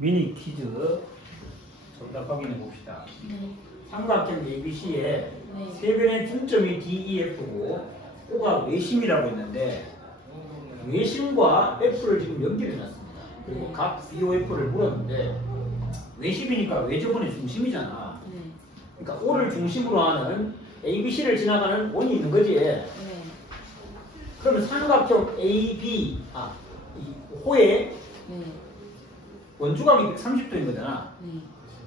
미니 퀴즈 정답 확인해 봅시다. 삼각형 ABC의 세 변의 중점이 DEF고 O가 외심이라고 했는데 외심과 F를 지금 연결해 놨습니다. 그리고 각 BOF를 물었는데 외심이니까 외접원의 중심이잖아. 그러니까 O를 중심으로 하는 ABC를 지나가는 원이 있는 거지. 그러면 삼각형 AB, 이 호의 원주각이 130도인 거잖아.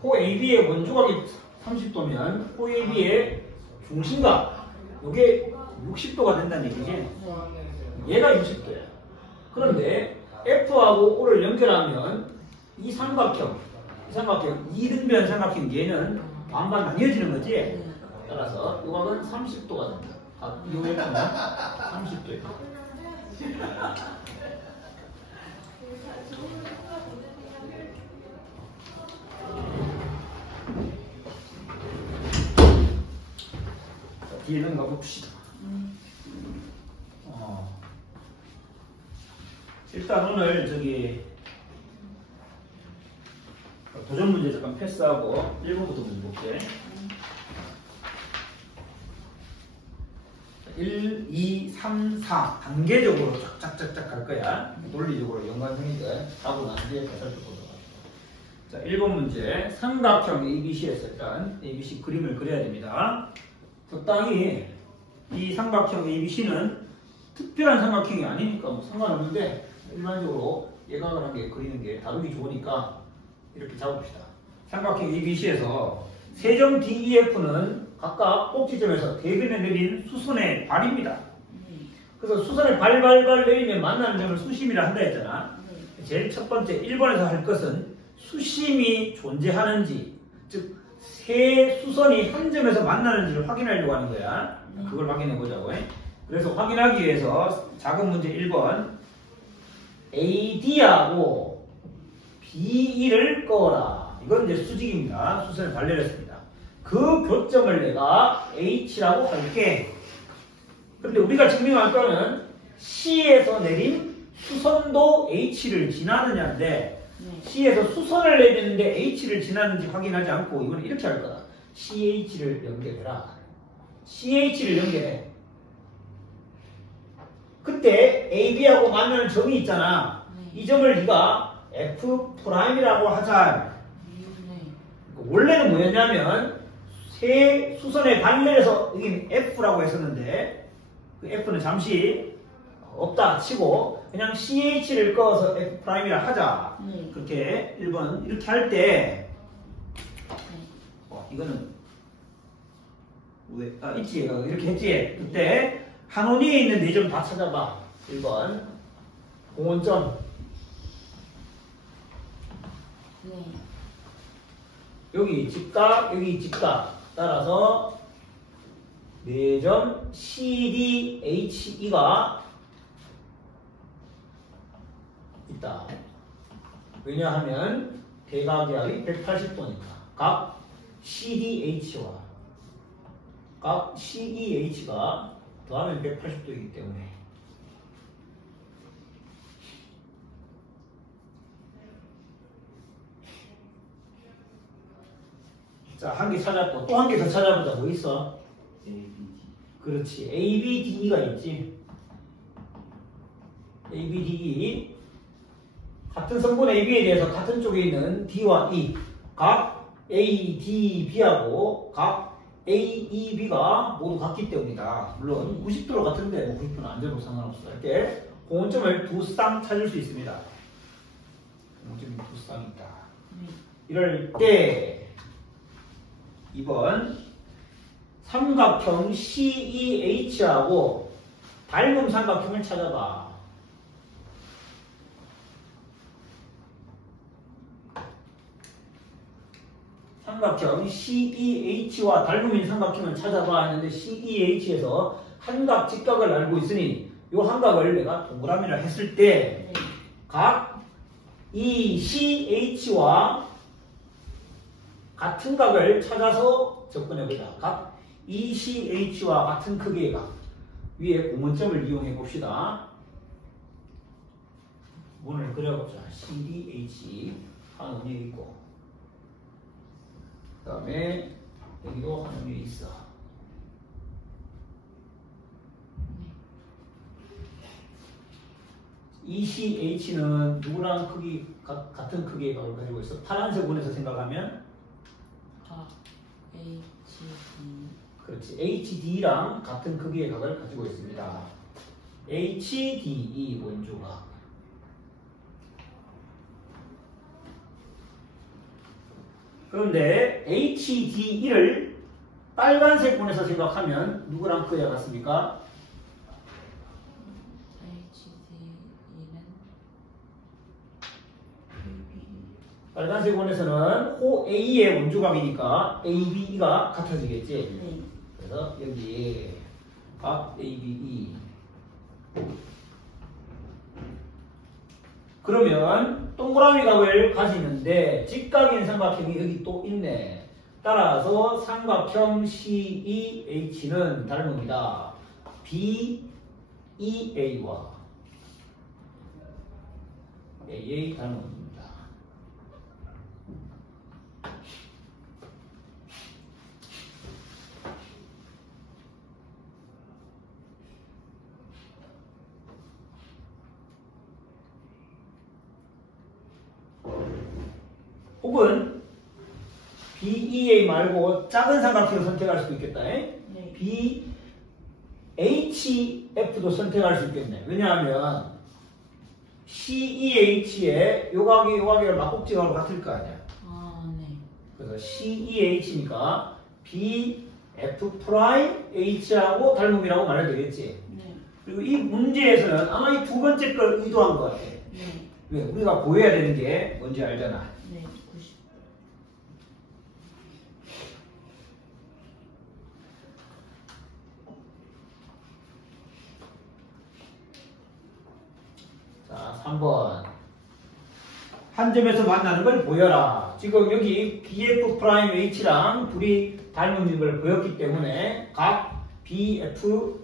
호 AB의 원주각이 30도면 호 AB의 중심각, 이게 60도가 된다는 얘기지. 얘가 60도야. 그런데 F하고 O를 연결하면 이 삼각형 2등변 삼각형 얘는 반반 나뉘어지는 거지. 따라서 요각은 30도가 된다. 요 F는 30도야. 뒤에는 가봅시다. 일단 오늘 도전 문제 잠깐 패스하고 1번부터 문제 볼게. 1, 2, 3, 4 단계적으로 쫙쫙쫙 갈 거야. 논리적으로 연관성이든 답은 안 뒤에 다 살펴보도록 하겠습니다. 자, 1번 문제. 삼각형 ABC에서 일단 ABC 그림을 그려야 됩니다. 적당히 이 삼각형 ABC는 특별한 삼각형이 아니니까 뭐 상관없는데 일반적으로 예각을 한 개 그리는 게 다루기 좋으니까 이렇게 잡읍시다. 삼각형 ABC에서 세점 DEF는 각각 꼭지점에서 대변에 내린 수선의 발입니다. 그래서 수선의 발발발 내리면 만나는 점을 수심이라 한다 했잖아. 제일 첫 번째 1번에서 할 것은 수심이 존재하는지, 즉 세 수선이 한 점에서 만나는지를 확인하려고 하는 거야. 그걸 확인해 보자고. 그래서 확인하기 위해서 작은 문제 1번 AD하고 BE를 꺼라. 이건 이제 수직입니다. 수선을 발내렸습니다. 그 교점을 내가 H라고 할게. 그런데 우리가 증명할 거는 C에서 내린 수선도 H를 지나느냐인데 C에서 수선을 내리는데 H를 지나는지 확인하지 않고 이건 이렇게 할 거다. CH를 연결해라. CH를 연결해. 그때 AB하고 만나는 점이 있잖아. 이 점을 네가 F'이라고 하자. 원래는 뭐였냐면 세 수선의 반면에서 여기 F라고 했었는데 그 F는 잠시 없다 치고 그냥 CH를 꺼서 F'이라 하자. 그렇게 1번 이렇게 할 때 이거는 왜 있지 얘가 이렇게 했지. 그때 한 원위에 있는 네 점 다 찾아봐. 1번 공원점 여기 직각 여기 직각 따라서 4점 CDHE가 있다. 왜냐하면 대각이 180도니까 각 CDH와 각 CEH가 더하면 180도이기 때문에 자, 한 개 찾았고 또 한 개 더 찾아보자. 뭐 있어? 그렇지. ABDE가 있지. ABDE 같은 성분 AB에 대해서 같은 쪽에 있는 D와 E 각 ADB하고 각 AEB가 모두 같기 때문이다. 물론 90도로 같은데 뭐 90도는 안 돼도 상관없어. 이렇게 공원점을 두 쌍 찾을 수 있습니다. 공원점이 두 쌍 있다. 이럴 때 2번 삼각형 CEH하고 닮은 삼각형을 찾아봐. 삼각형 CEH와 닮은 삼각형을 찾아봐 했는데 CEH에서 한각 직각을 알고 있으니 이 한각을 내가 동그라미를 했을 때 각 ECH와 같은 각을 찾아서 접근해보자. 각 ECH와 같은 크기의 각 위에 공원점을 이용해 봅시다. 문을 그려보자. CDH 한 원이 있고, 그 다음에 여기도 한 원이 있어. ECH는 누구랑 같은 크기의 값을 가지고 있어? 파란색 원에서 생각하면 HD. 그렇지. HD랑 같은 크기의 값을 가지고 있습니다. HDE 원조각. 그런데 HDE를 빨간색 원에서 생각하면 누구랑 크기가 같습니까? 빨간색 원에서는 호 A의 원조각이니까 ABE가 같아지겠지. 네. 그래서 여기 각 ABE. 그러면 동그라미 각을 가지는데 직각인 삼각형이 여기 또 있네. 따라서 삼각형 CEH는 닮음이다. BEA와 AA 닮음입니다. 혹은 BEA 말고 작은 삼각형을 선택할 수도 있겠다. 네. BHF도 선택할 수 있겠네. 왜냐하면 CEH의 요각이랑 막곡지각으로 같을 거 아니야. 아, 네. 그래서 CEH니까 BF'H하고 닮음이라고 말해도 되겠지. 네. 그리고 이 문제에서는 아마 이 두 번째 걸 의도한 것 같아. 네. 왜? 우리가 보여야 되는 게 뭔지 알잖아. 네. 90. 자, 3번. 한 점에서 만나는 걸 보여라. 지금 여기 BF'H랑 둘이 닮은 걸 보였기 때문에 각 BF'H가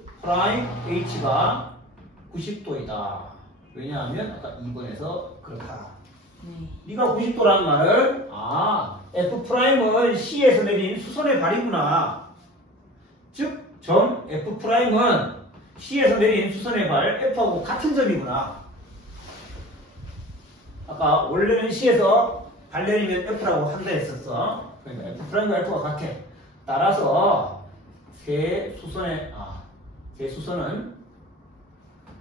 90도이다. 왜냐하면 아까 2번에서 그렇다. 네. 네가 90도라는 말은 F'은 C에서 내린 수선의 발이구나. 즉, 점 F'은 C에서 내린 수선의 발 F하고 같은 점이구나. 아까 원래는 C에서 발 내리면 F라고 한다 했었어. 그러니까 F'과 F가 같아. 따라서 세 수선은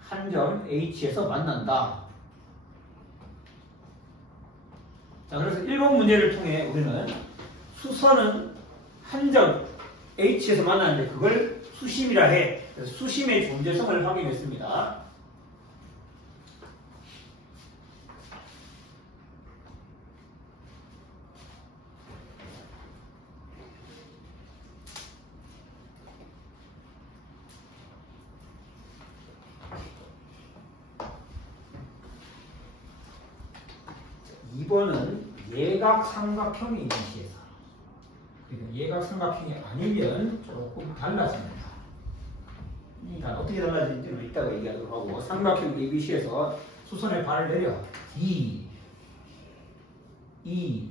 한 점 H에서 만난다. 자, 그래서 1번 문제를 통해 우리는 수선은 한 점 H에서 만나는데 그걸 수심이라 해. 그래서 수심의 존재성을 확인했습니다. 이번은 예각삼각형이 있는 시에서 그리고 예각삼각형이 아니면 조금 달라집니다. 일단 어떻게 달라지는지는 이따가 얘기하도록 하고, 삼각형 ABC에서 수선의 발을 내려 D, E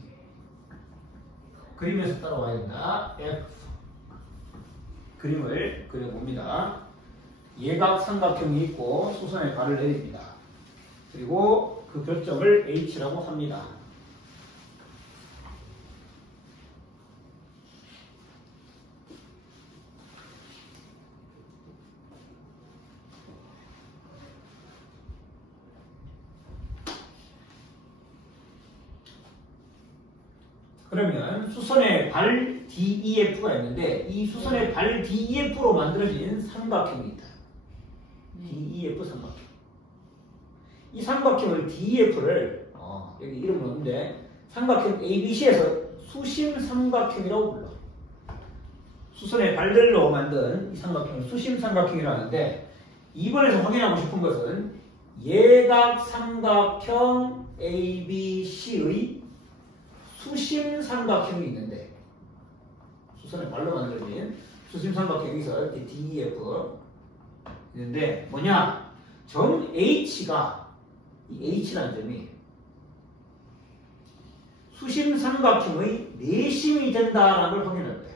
그리면서 따라와야 된다. F 그림을 그려봅니다. 예각삼각형이 있고 수선의 발을 내립니다. 그리고 그 교점을 H라고 합니다. 그러면 수선의 발 DEF가 있는데 이 수선의 발 DEF로 만들어진 삼각형이 있다. DEF 삼각형. 이 삼각형을 DEF를 여기 이름은 없는데 삼각형 ABC에서 수심 삼각형이라고 불러. 수선의 발들로 만든 이 삼각형을 수심 삼각형이라고 하는데, 이번에서 확인하고 싶은 것은 예각 삼각형 ABC의 수심 삼각형이 있는데, 수선의 발로 만들어진 수심 삼각형이 있어요. DEF 있는데 뭐냐? 점 H가 이 H라는 점이 수심 삼각형의 내심이 된다라는 걸 확인할 거예요.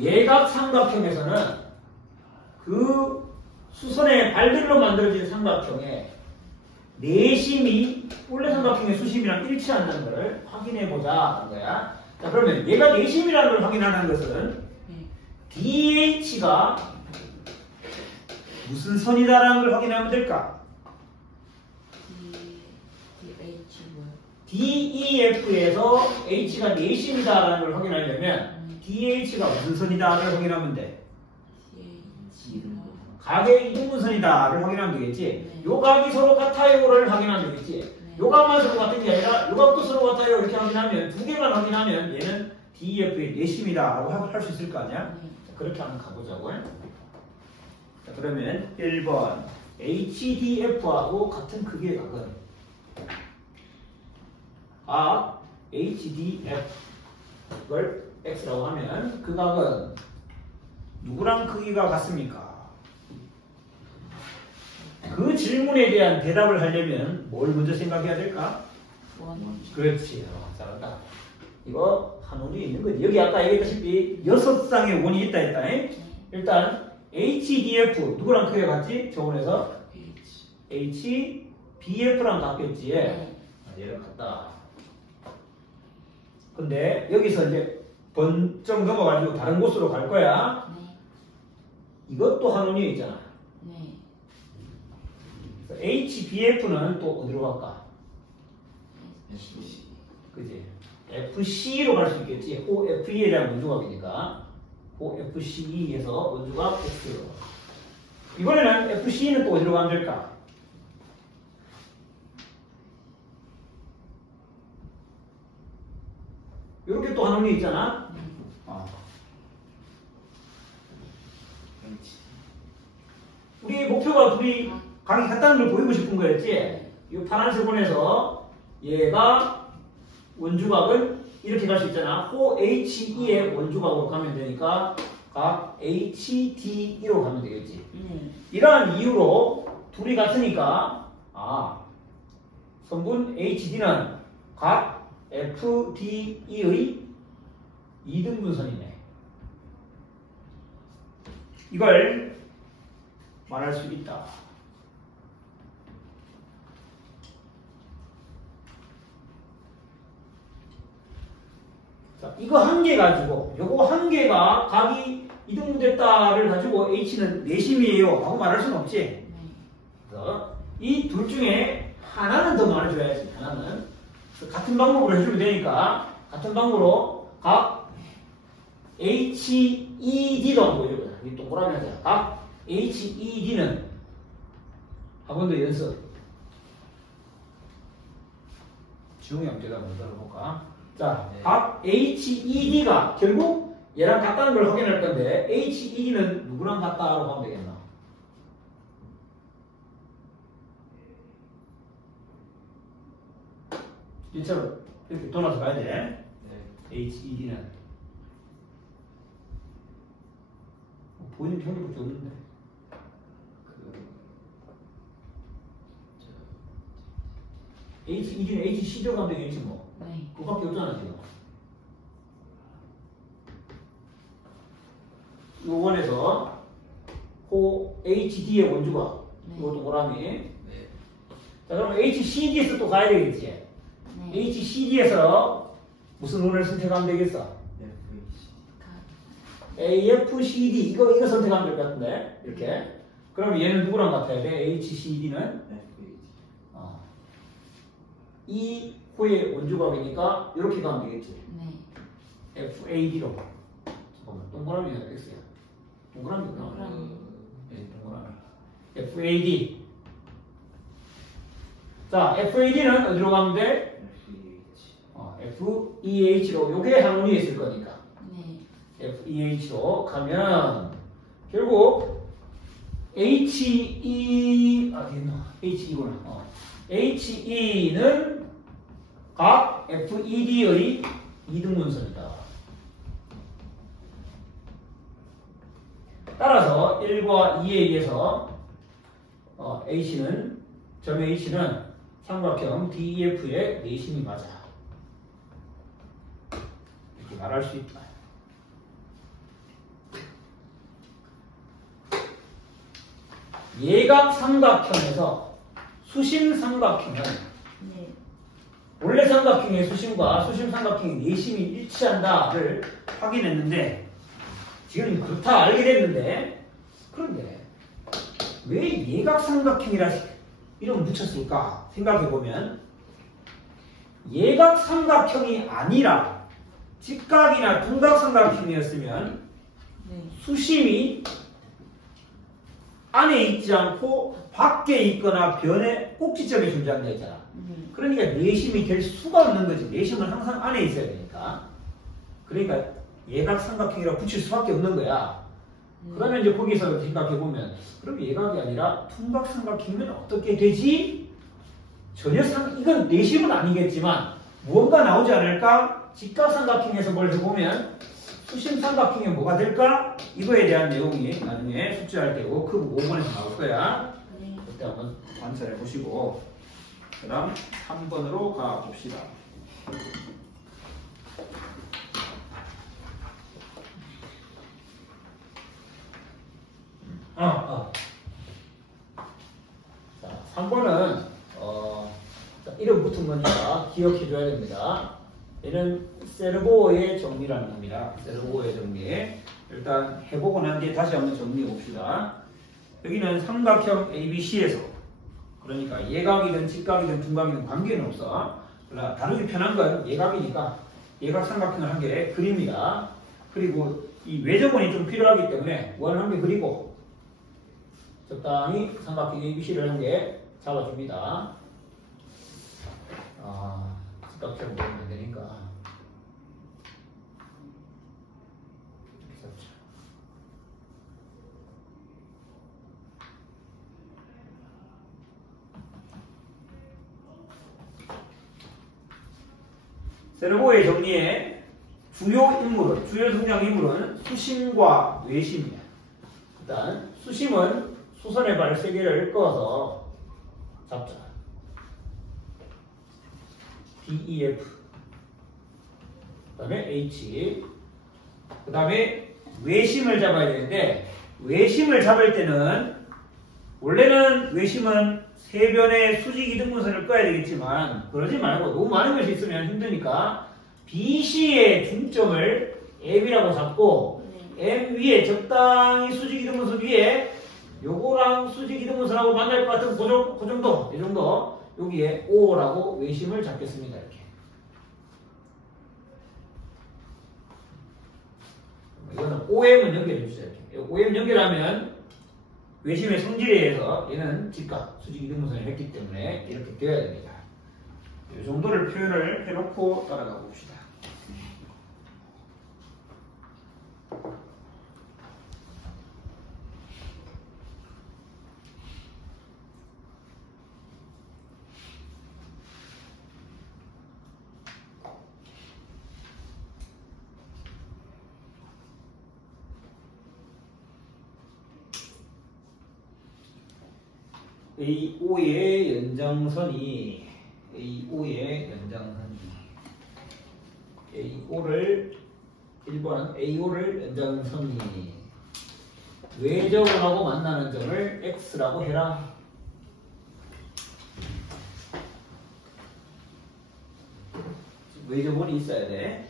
예각 삼각형에서는 그 수선의 발들로 만들어진 삼각형에 내심이 원래 삼각형의 수심이랑 일치한다는 것을 확인해 보자 하는 거야. 자, 그러면 얘가 내심이라는 걸 확인하는 것은 DH가 무슨 선이다라는 걸 확인하면 될까? DH 뭐야? DEF에서 H가 내심이다라는 걸 확인하려면 DH가 무슨 선이다를 확인하면 돼. DH가 각의 이등분선이다를 확인하면 되겠지. 네. 요 각이 서로 같아요를 확인하면 되겠지. 네. 요 각만 서로 같은 게 아니라 요 각도 서로 같아요 이렇게 확인하면 두 개만 확인하면 얘는 DEF의 내심이다라고 할 수 있을 거 아니야? 네. 자, 그렇게 한번 가보자고요. 자, 그러면 1번 HDF하고 같은 크기의 각은 HDF를 X라고 하면 그 각은 누구랑 크기가 같습니까? 그 질문에 대한 대답을 하려면 뭘 먼저 생각해야 될까? 원. 그렇지. 잘한다. 이거 한원이 있는 거지. 여기 아까 얘기했다시피 6쌍의 원이 있다 했다. 네. 일단 HDF 누구랑 크기가 같지? 저번에서 HBF랑 같겠지. 네. 얘랑 같다. 근데 여기서 이제 번쩍 넘어가지고 다른 곳으로 갈 거야. 네. 이것도 한원이 있잖아. 네. HBF는 또 어디로 갈까? 그지? FC로 갈 수 있겠지. OFE에 대한 원조각이니까. OFCE에서 원조각 X로. 이번에는 FCE는 또 어디로 가면 될까? 이렇게 또 한원이 있잖아. 네. 우리 목표가 둘이 각이 같다는 걸 보이고 싶은 거였지. 이 파란색 원에서 얘가 원주각은 이렇게 갈 수 있잖아. HE의 원주각으로 가면 되니까 각 HDE로 가면 되겠지. 네. 이러한 이유로 둘이 같으니까 선분 HD는 각 FDE의 이등분선이네. 이걸 말할 수 있다. 자, 이거 한 개 가지고 요거 한 개가 각이 이등분됐다를 가지고 H는 내심이에요 하고 말할 수는 없지. 네. 그래서 이 둘 중에 하나는 더 말해줘야지. 하나는 같은 방법으로 해주면 되니까 같은 방법으로 각 HED도 한번 보여줘보자. 이 동그라미 하자. 각 HED는 한 번 더 연습. 지웅이 형 대답 한번 들어볼까? 자, 네. 각 HED가 결국 얘랑 같다는 걸 확인할 건데 HED는 누구랑 같다라고 하면 되겠나? 이처럼 이렇게 돌아서 가야 돼. 네. HED는 보이는 형태밖에 없는데. HED는 HC로 가면 되겠지 뭐. 네. 그거밖에 없잖아 지금. 요번에서 HD의 원주가 네. 이거 동그라미. 네. 자 그럼 HCD에서 또 가야 되겠지. 네. HCD에서 무슨 원을 선택하면 되겠어? 각. AFCD 이거 선택하면 될 것 같은데 이렇게. 그럼 얘는 누구랑 같아야 돼? HCD는 이 호의 원주각이니까 이렇게 가면 되겠지. 네. FAD로. 잠깐만 동그라미가 X야. 동그라미구나. 동그라미. 네, 동그라미. FAD. 자, FAD는 어디로 가면 돼? FEH로. 요게 한원위에 있을 거니까. 네. FEH로 가면 결국 HE구나. HE는 각 FED의 이등분선이다. 따라서 그래서 1과 2에 의해서 H는 점 H는 삼각형 DEF의 내심이 맞아. 이렇게 말할 수 있다. 예각 삼각형에서 수심 삼각형은 네. 원래 삼각형의 수심과 수심 삼각형의 내심이 일치한다를 확인했는데 지금 그렇다 알게 됐는데 그런데 왜 예각 삼각형이라 이름 붙였을까 생각해보면 예각 삼각형이 아니라 직각이나 둔각 삼각형이었으면 네. 수심이 안에 있지 않고 밖에 있거나 변의 꼭지점에 존재한다 했잖아. 그러니까 내심이 될 수가 없는 거지. 내심은 항상 안에 있어야 되니까. 그러니까 예각 삼각형이라고 붙일 수밖에 없는 거야. 그러면 이제 거기서 생각해보면 그럼 예각이 아니라 둔각 삼각형이면 어떻게 되지? 전혀 이건 내심은 아니겠지만 무언가 나오지 않을까? 직각 삼각형에서 뭘 해보면 수심 삼각형이 뭐가 될까? 이거에 대한 내용이 나중에 숙제할 때고 크고 5번에서 나올 거야. 네. 그때 한번 관찰해 보시고 그 다음 3번으로 가봅시다. 자, 3번은 이름 붙은 거니까 기억해 줘야 됩니다. 얘는 세르보의 정리라는 겁니다. 세르보의 정리. 일단 해보고 난 뒤에 다시 한번 정리해 봅시다. 여기는 삼각형 ABC에서 그러니까 예각이든 직각이든 둔각이든 관계는 없어. 그러나 다루기 편한 건 예각이니까 예각 삼각형을 한 개 그립니다. 그리고 이 외접원이 좀 필요하기 때문에 원 한 개 그리고 적당히 삼각형 ABC를 한 개 잡아줍니다. 직각형으로 보면 되니까. 세르보의 정리에 주요 등장 인물은 수심과 외심이야. 일단 수심은 수선의 발 3개를 꺼서 잡자. DEF 그 다음에 H 그 다음에 외심을 잡아야 되는데 외심을 잡을 때는 원래는 외심은 세 변의 수직 이등분선을 꺼야 되겠지만 그러지 말고 너무 많은 것이 있으면 힘드니까 BC의 중점을 M이라고 잡고 M 위에 적당히 수직 이등분선 위에 요거랑 수직 이등분선하고 만날 것 같은 그 정도 이 정도 여기에 O라고 외심을 잡겠습니다. 이렇게 이거는 OM은 연결해 주세요. 이렇게. OM 연결하면 외심의 성질에 의해서 얘는 직각, 수직 이등분선을 했기 때문에 이렇게 되어야 됩니다. 이 정도를 표현을 해놓고 따라가 봅시다. AO의 연장선이 AO를 1번 AO를 연장선이 외접원하고 만나는 점을 X라고 해라. 외접원이 있어야 돼.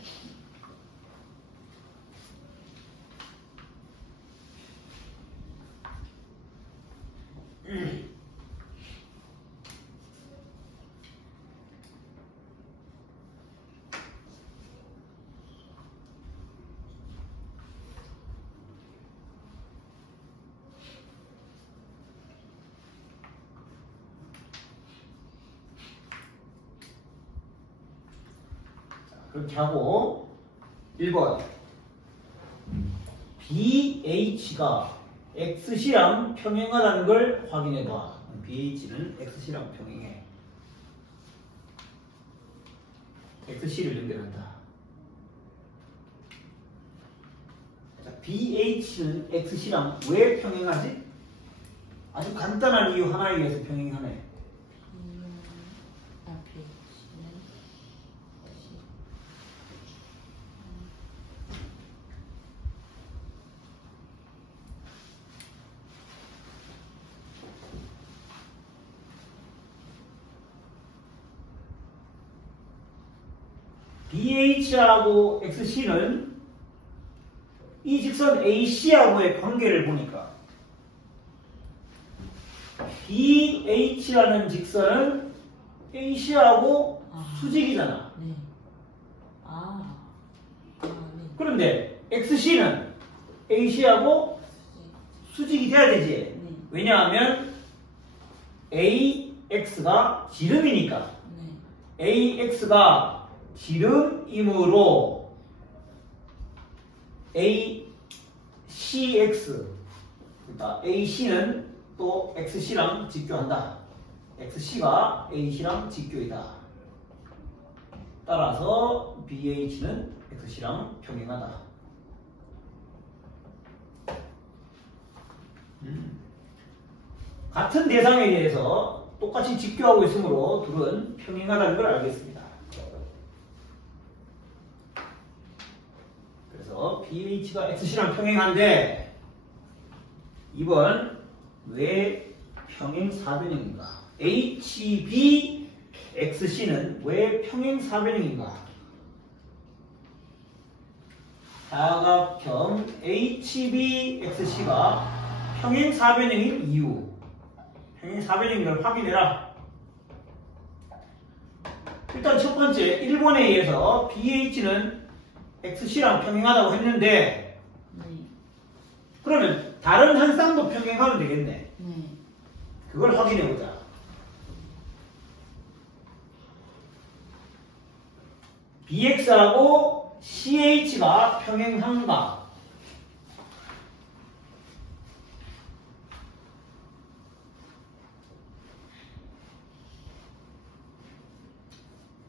그렇게 하고 1번 BH가 X시랑 평행하다는 걸 확인해봐. BH는 X시랑 평행해. X시를 연결한다. 자, BH는 XC랑 왜 평행하지? 아주 간단한 이유 하나에 의해서 평행하네. BH하고 XC는 이 직선 AC하고의 관계를 보니까 BH라는 직선은 AC하고 수직이잖아. 네. 네. 그런데 XC는 AC하고 수직이 돼야 되지. 네. 왜냐하면 AX가 지름이니까. 네. AX가 지름이므로 ACX, 그러니까 AC는 또 XC랑 직교한다. XC가 AC랑 직교이다. 따라서 BH는 XC랑 평행하다. 같은 대상에 대해서 똑같이 직교하고 있으므로 둘은 평행하다는 걸 알겠습니다. 그래서 BH가 XC랑 평행한데 2번 왜 평행사변형인가? HB XC는 왜 평행사변형인가? 사각형 HB XC가 평행사변형인 이유. 평행사변형인 걸 확인해라. 일단 첫 번째 1번에 의해서 BH는 XC랑 평행하다고 했는데 네. 그러면 다른 한 쌍도 평행하면 되겠네. 네. 그걸 확인해보자. BX하고 CH가 평행한가?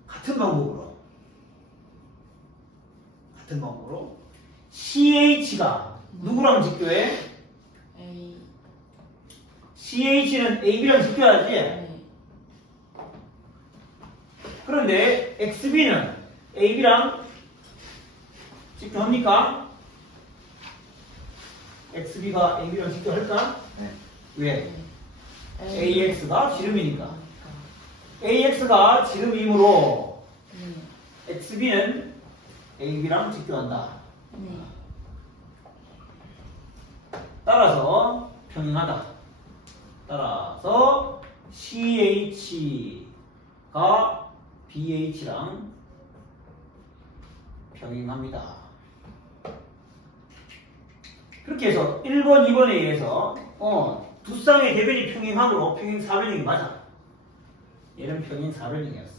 같은 방법으로 CH가 누구랑 직교해? A. CH는 AB랑 직교하지? 네. 그런데 XB는 AB랑 직교합니까? XB가 AB랑 직교할까? 네. 왜? 네. AX가 지름이니까. AX가 지름이므로 네. XB는 AB랑 직교한다. 네. 따라서 평행하다. 따라서 CH가 BH랑 평행합니다. 그렇게 해서 1번, 2번에 의해서 두 쌍의 대변이 평행하므로 평행사변형이 맞아. 얘는 평행사변형이었어.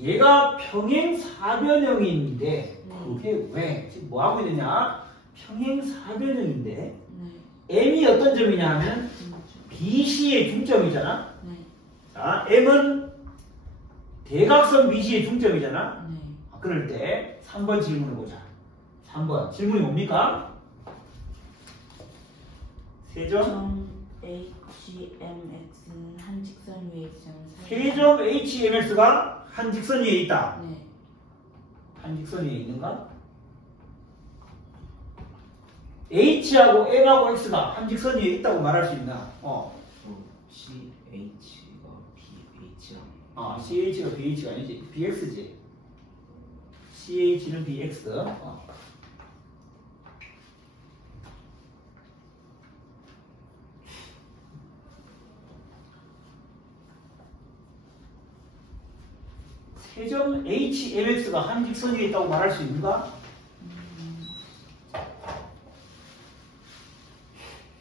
얘가 평행사변형인데 그게 왜? 지금 뭐 하고 있느냐? 평행사변형인데 네. M이 어떤 점이냐 하면 BC의 중점이잖아. 네. 자, M은 대각선 BC의 중점이잖아. 네. 그럴 때 3번 질문을 보자. 3번 질문이 뭡니까? 세점 HMX는 한 직선 위에 있으면 세점 HMX가 한 직선 위에 있다. 네. 한 직선 위에 있는가? H하고 M하고 X가 한 직선 위에 있다고 말할 수 있나? CH가 BH랑 CH가 BH가 아니지. BX지. CH는 BX. 세점 HMX가 한 직선 위에 있다고 말할 수 있는가?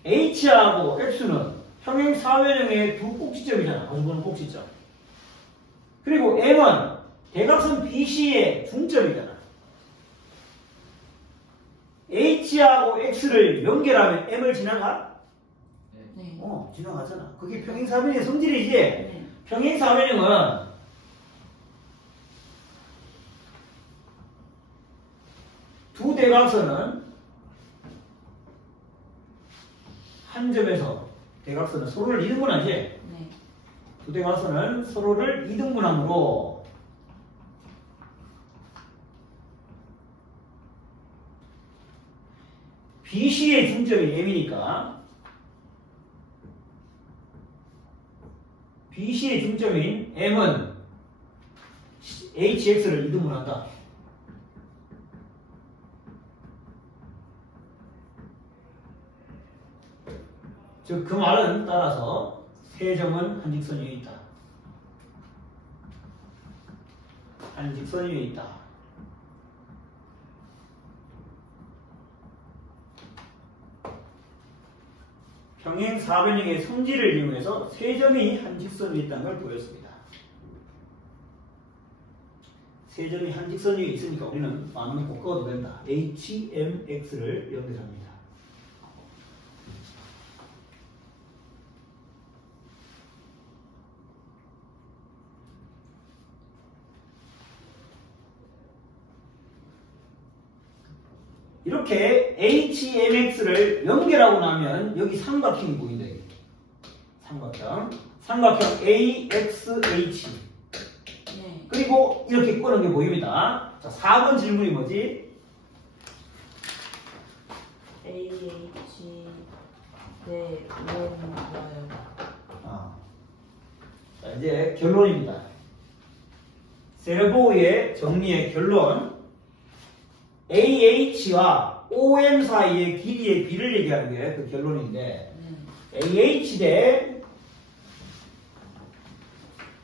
H하고 X는 평행사변형의 두 꼭지점이잖아. 마주보는 꼭지점. 그리고 M은 대각선 BC의 중점이잖아. H하고 X를 연결하면 M을 지나가? 네. 네. 지나가잖아. 그게 평행사변의 성질이지. 네. 평행사변형은 두 대각선은 한 점에서 대각선은 서로를 이등분하지. 네. 두 대각선은 서로를 이등분함으로 BC의 중점이 M이니까 BC의 중점인 M은 HX를 이등분한다. 즉, 그 말은 따라서 세 점은 한 직선 위에 있다. 한 직선 위에 있다. 평행사변형의 성질을 이용해서 세 점이 한 직선 위에 있다는 걸 보였습니다. 세 점이 한 직선 위에 있으니까 우리는 많으면 꼭 꺼도 된다. HMX를 연결합니다. 이렇게 HMX를 연결하고 나면 여기 삼각형이 보인다. 삼각형 AXH. 네. 그리고 이렇게 끄는 게 보입니다. 자, 4번 질문이 뭐지? AH 네. 뭐요? 자, 이제 결론입니다. 세르보우의 정리의 결론. AH와 OM 사이의 길이의 비를 얘기하는 게 그 결론인데, AH 대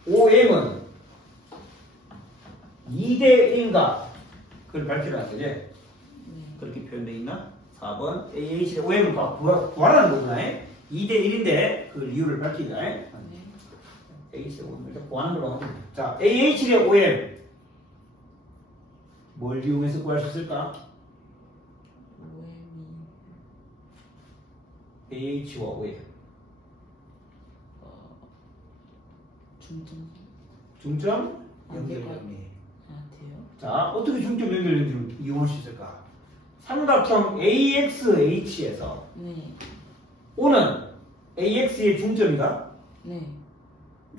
OM은 2대 1인가? 그걸 밝히라는 거지? 네. 그렇게 표현되어 있나? 4번. AH 대 OM은 구하라는 거구나. 2대 1인데, 그 이유를 밝히자. 네. AH 대 OM. 일단 구하는 걸로 하면 돼. 자, AH 대 OM. 뭘 이용해서 구할 수 있을까? OM이 AH와 OM. 중점 중점 안 연결 될까요? 정리. 안 돼요? 자, 어떻게 중점 연결 연결을 이용할 수 있을까? 삼각형 AXH에서 네. O는 AX의 중점이다. 네.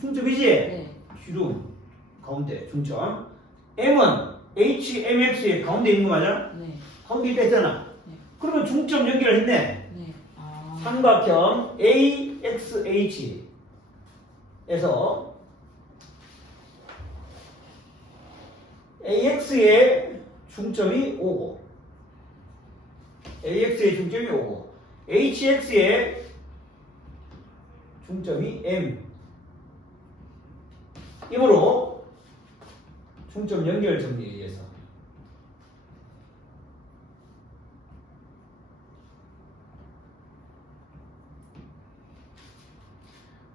중점이지? 네. 기름 가운데 중점. M은 HMX의 가운데 있는 거 맞아? 네. 가운데 있다 했잖아. 네. 그러면 중점 연결했네. 네. 아. 삼각형 AXH에서 AX의 중점이 5고 AX의 중점이 5고 HX의 중점이 M 이므로 중점 연결 정리에 의해서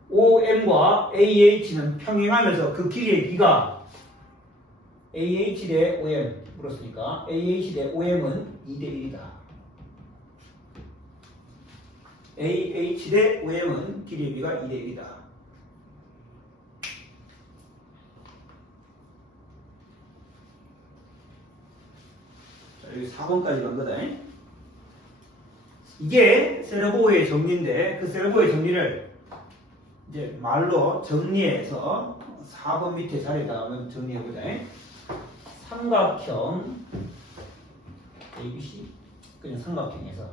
OM과 AH는 평행하면서 그 길이의 비가 AH 대 OM 물었으니까 AH 대 OM은 2대 1이다. AH 대 OM은 길이의 비가 2대 1이다. 자, 여기 4번까지 간 거다. 이게 세르보의 정리인데 그 세르보의 정리를 이제 말로 정리해서 4번 밑에 자리에다 한번 정리해보자. 삼각형 ABC 그냥 삼각형에서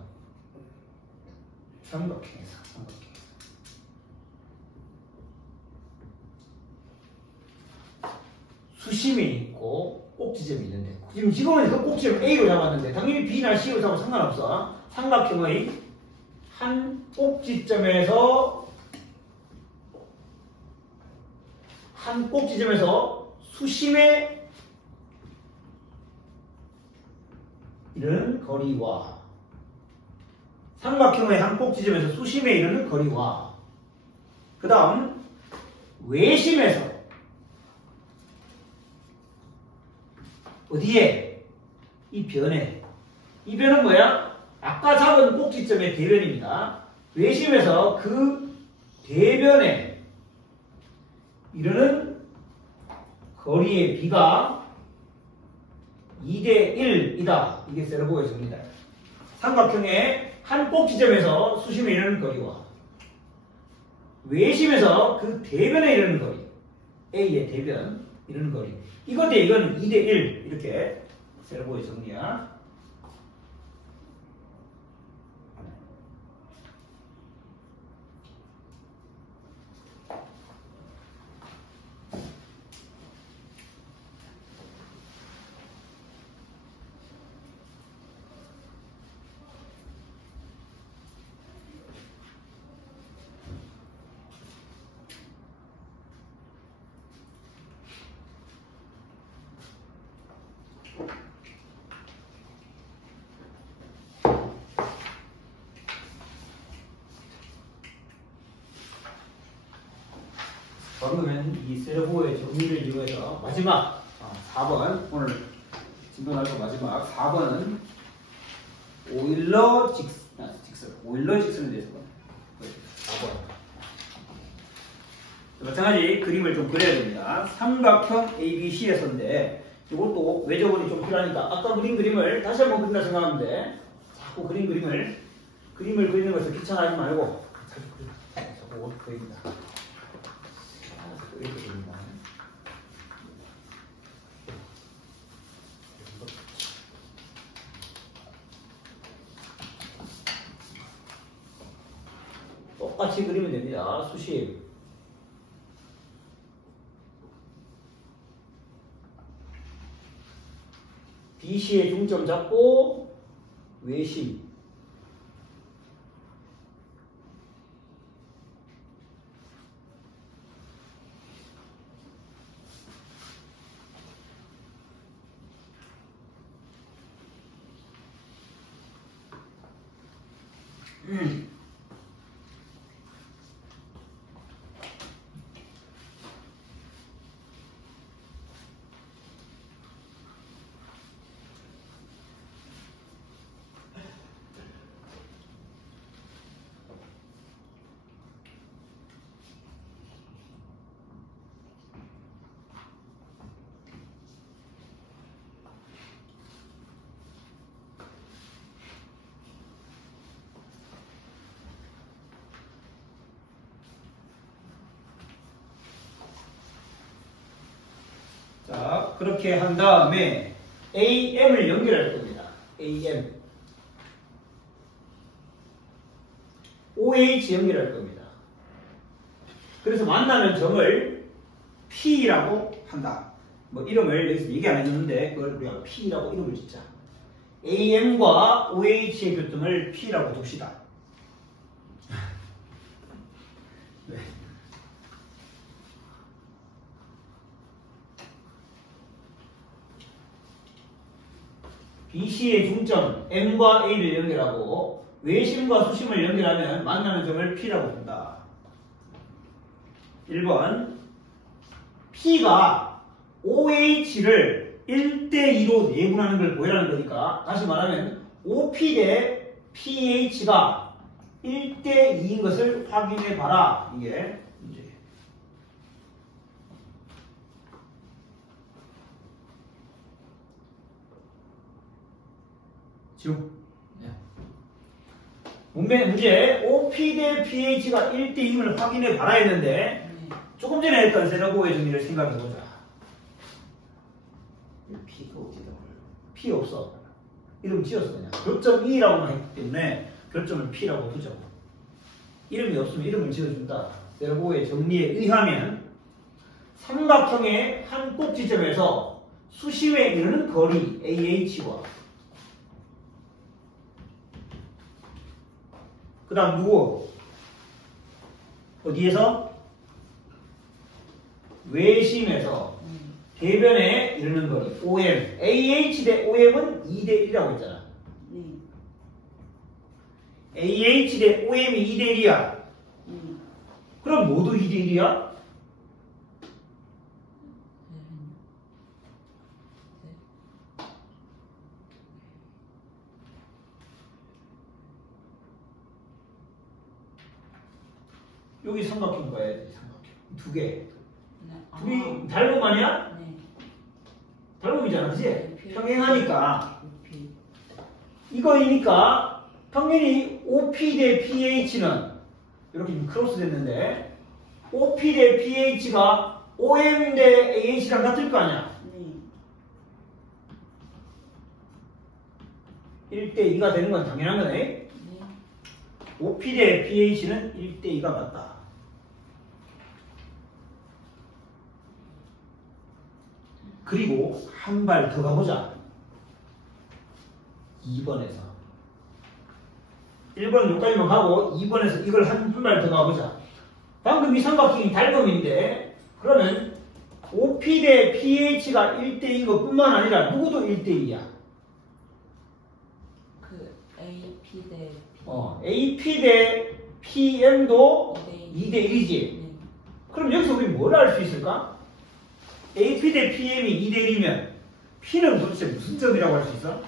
수심이 있고 꼭지점이 있는데 지금은 그 꼭지점 A로 잡았는데 당연히 B나 C로 잡아도 상관없어. 삼각형의 한 꼭지점에서 수심에 이르는 거리와 삼각형의 한 꼭지점에서 수심에 이르는 거리와 그 다음 외심에서 어디에? 이 변은 뭐야? 아까 잡은 꼭지점의 대변입니다. 외심에서 그 대변에 이르는 거리의 비가 2대 1이다. 이게 세르보의 정리다. 삼각형의 한 꼭 지점에서 수심에 이르는 거리와 외심에서 그 대변에 이르는 거리, A의 대변 이르는 거리. 이것 대 이건 2대 1 이렇게 세르보의 정리야. 그러면 이 세르보의 정리를 이용해서 마지막 4번 오늘 진도할 거 마지막 4번은 오일러 오일러 직선에 대해서 4번. 마찬가지 그림을 좀 그려야 됩니다. 삼각형 ABC에서인데 이것도 외접원이 좀 필요하니까 아까 그린 그림을 다시 한번 그린다 생각하는데 자꾸 그림을 그리는 것을 귀찮아하지 말고 자꾸 그립니다. 이렇게 됩니다. 똑같이 그리면 됩니다. 수심. BC의 중점 잡고 외심. 자, 그렇게 한 다음에 AM을 연결할 겁니다. AM. OH 연결할 겁니다. 그래서 만나는 점을 P라고 한다. 뭐 이름을 여기서 얘기 안 해줬는데 그걸 우리가 P라고 이름을 짓자. AM과 OH의 교점을 P라고 둡시다. 네. BC의 중점 M과 A를 연결하고 외심과 수심을 연결하면 만나는 점을 P라고 본다. 1번 P가 OH를 1대2로 내분하는 걸 보이라는 거니까 다시 말하면 OP 대 PH가 1대2인 것을 확인해 봐라. 이게 문제예요. 지금 문제 OP 대 pH가 1대2을 확인해 봐라 했는데 조금 전에 했던 세르보의 정리를 생각해보자. P가 어디다 걸려? P 없어. 이름 지었어 그냥. 교점 E라고만 했기 때문에 교점을 P라고 두자고. 이름이 없으면 이름을 지어준다. 세르보의 정리에 의하면 삼각형의 한 꼭지점에서 수심에 이르는 거리 AH와 그 다음 누구? 어디에서? 외심에서 대변에 이르는 거리 OM. AH 대 OM은 2대 1이라고 했잖아. AH 대 OM이 2대 1이야. 그럼 모두 2대 1이야? 여기 삼각형 봐야지. 삼각형. 두 개. 네. 둘이 닮음 아니야? 네. 닮음이잖아, 그지? 평행하니까. OP. 이거이니까 당연히 OP 대 PH는 이렇게 좀 크로스 됐는데 OP 대 PH가 OM 대 AH랑 같을 거 아니야? 네. 1대 2가 되는 건 당연한 거네. 네. OP 대 PH는 1대 2가 맞다. 그리고 한 발 더 가보자. 2번에서 1번은 여기까지만 가고 2번에서 이걸 한 발 더 가보자. 방금 이 삼각형이 닮음인데 그러면 OP 대 PH가 1대2인 것뿐만 아니라 누구도 1대2야. 그 AP 대 P. AP 대 PM도 2대 2대1이지. 네. 그럼 여기서 우리 뭘 알 수 있을까? AP 대 PM이 2대1이면 P는 도대체 무슨 점이라고 할 수 있어?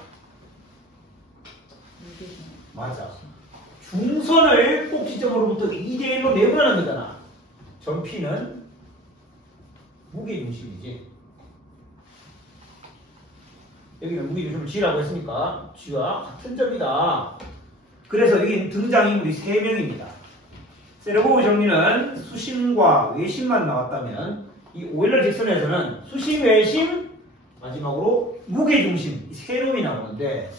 맞아. 중선을 꼭지점으로부터 2대1로 내보내는 거잖아. 점 P는 무게중심이지. 여기는 무게중심을 G라고 했으니까 G와 같은 점이다. 그래서 여기 등장인물이 3명입니다. 세레고브 정리는 수심과 외심만 나왔다면 이 오일러 직선에서는 수심, 외심, 마지막으로 무게중심 이 3놈이 나오는데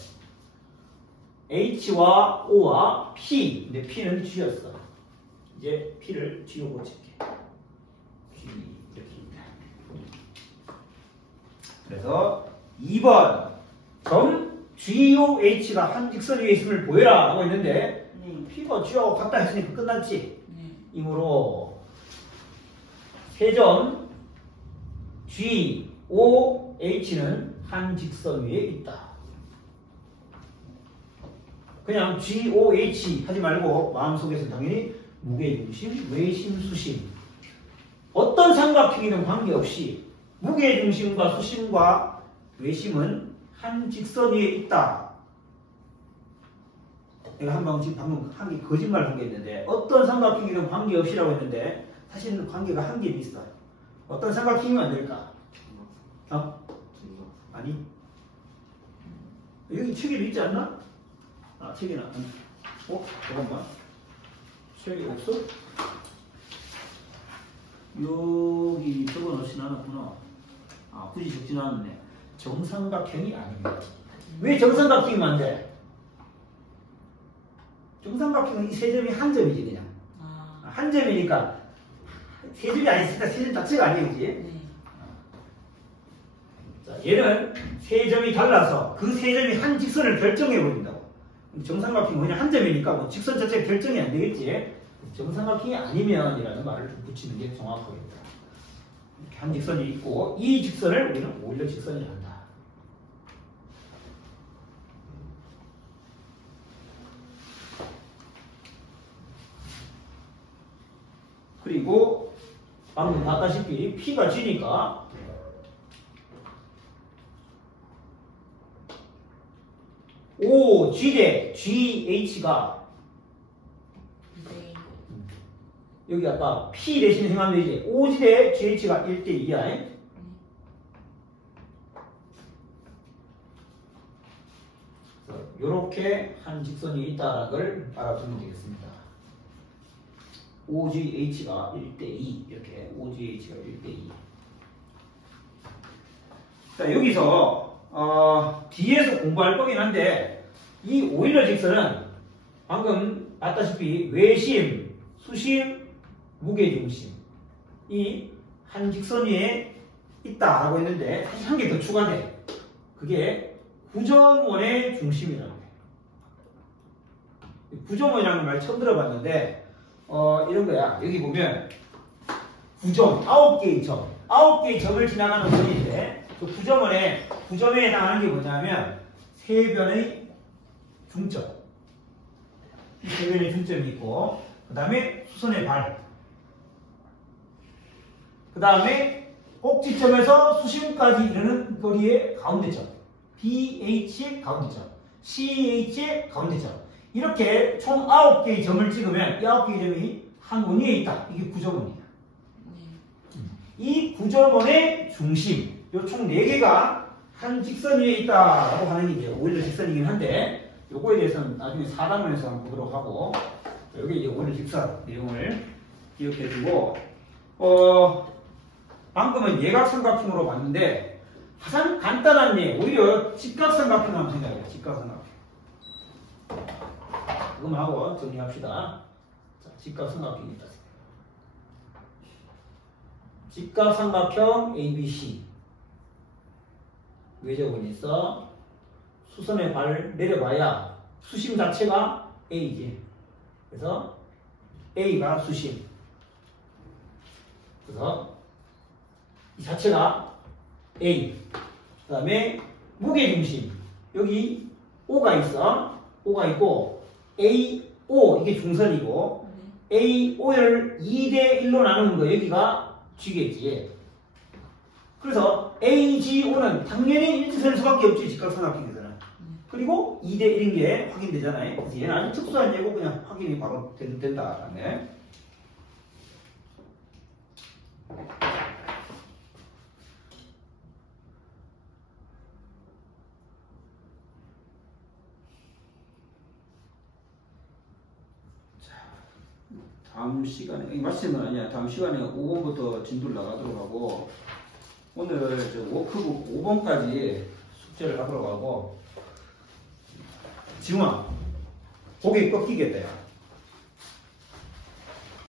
H와 O와 P, 근데 P는 G였어. 이제 P를 G로 고칠게. G 이렇게입니다. 그래서 2번 점 GOH가 한 직선 위에 있음을 보여라 하고 있는데 네. P가 G하고 같다 했으니까 끝났지. 네. 이므로 세점 GOH는 한 직선 위에 있다. 그냥 GOH 하지 말고 마음속에서 당연히 무게중심, 외심, 수심 어떤 삼각형이든 관계없이 무게중심과 수심과 외심은 한 직선 위에 있다. 내가 방금 한 개 거짓말 한 게 있는데 어떤 삼각형이든 관계없이라고 했는데 사실은 관계가 한 개는 있어. 어떤 삼각형이면 안 될까? 아니 여기 책에도 있지 않나? 아 책에는 안. 잠깐만. 책이 없어? 여기 적어 놓진 않았구나. 아 굳이 적진 않았네. 정삼각형이 아닙니다. 왜 정삼각형이면 안 돼? 정삼각형은 이 세 점이 한 점이지 그냥. 한 점이니까 세 점이 아니니까 세 점 자체가 아니지. 네. 자, 얘는 세 점이 달라서 그 세 점이 한 직선을 결정해 버린다고. 정삼각형은 그냥 한 점이니까 뭐 직선 자체가 결정이 안 되겠지. 정삼각형이 아니면이라는 말을 좀 붙이는 게 정확하겠다. 이렇게 한 직선이 있고 이 직선을 우리는 오일러 직선이라 한다. 그리고 방금 봤다시피 P가 G니까 OG 대 GH가 네. 여기 아까 P 대신 생각하면 되지. OG 대 GH가 1대2야. 이렇게 한 직선이 있다는 걸 알아두면 되겠습니다. OGH가 1대2 이렇게 OGH가 1대2. 자 여기서 뒤에서 공부할 거긴 한데 이 오일러 직선은 방금 봤다시피 외심, 수심, 무게중심 이 한 직선 위에 있다라고 했는데 사실 한 개 더 추가돼. 그게 구점원의 중심이라고 해. 구점원이라는 말 처음 들어봤는데 이런 거야. 여기 보면 9점, 9개의 점, 9개의 점을 지나가는 원인인데 그 구점원에 9점에 해당하는 게 뭐냐면 세 변의 중점. 이 세 변의 중점이 있고 그 다음에 수선의 발. 그 다음에 꼭지점에서 수심까지 이르는 거리의 가운데점. BH의 가운데점. CH의 가운데점. 이렇게 총 9개의 점을 찍으면 이 9개의 점이 한 원 위에 있다. 이게 구점원이야. 네. 이 구점원의 중심, 요 총 4개가 한 직선 위에 있다라고 하는 게 오일러 직선이긴 한데, 요거에 대해서는 나중에 4단원에서 한번 보도록 하고, 여기 이제 오일러 직선 내용을 기억해주고, 방금은 예각삼각형으로 봤는데, 가장 간단한 예, 오히려 직각삼각형 한번 생각해요. 직각삼각형. 그것만 하고 정리합시다. 자, 직각삼각형이 있다. 직각삼각형 ABC. 외적원이 있어. 수선의 발 내려봐야 수심 자체가 A지. 그래서 A가 수심. 그래서 이 자체가 A. 그 다음에 무게중심. 여기 O가 있어. O가 있고 AO 이게 중선이고 AO를 2대1로 나누는 거 여기가 G겠지. 그래서 AGO는 당연히 일직선일 수밖에 없지. 직각삼각형에서는. 그리고 2대1인 게 확인되잖아요. 그래서 얘는 아주 특수한 예고 그냥 확인이 바로 된다. 네. 다음 시간에, 마치는 건 아니야. 다음 시간에 5번부터 진도를 나가도록 하고, 오늘 저 워크북 5번까지 숙제를 하도록 하고, 지웅아, 고개 꺾이겠다, 야.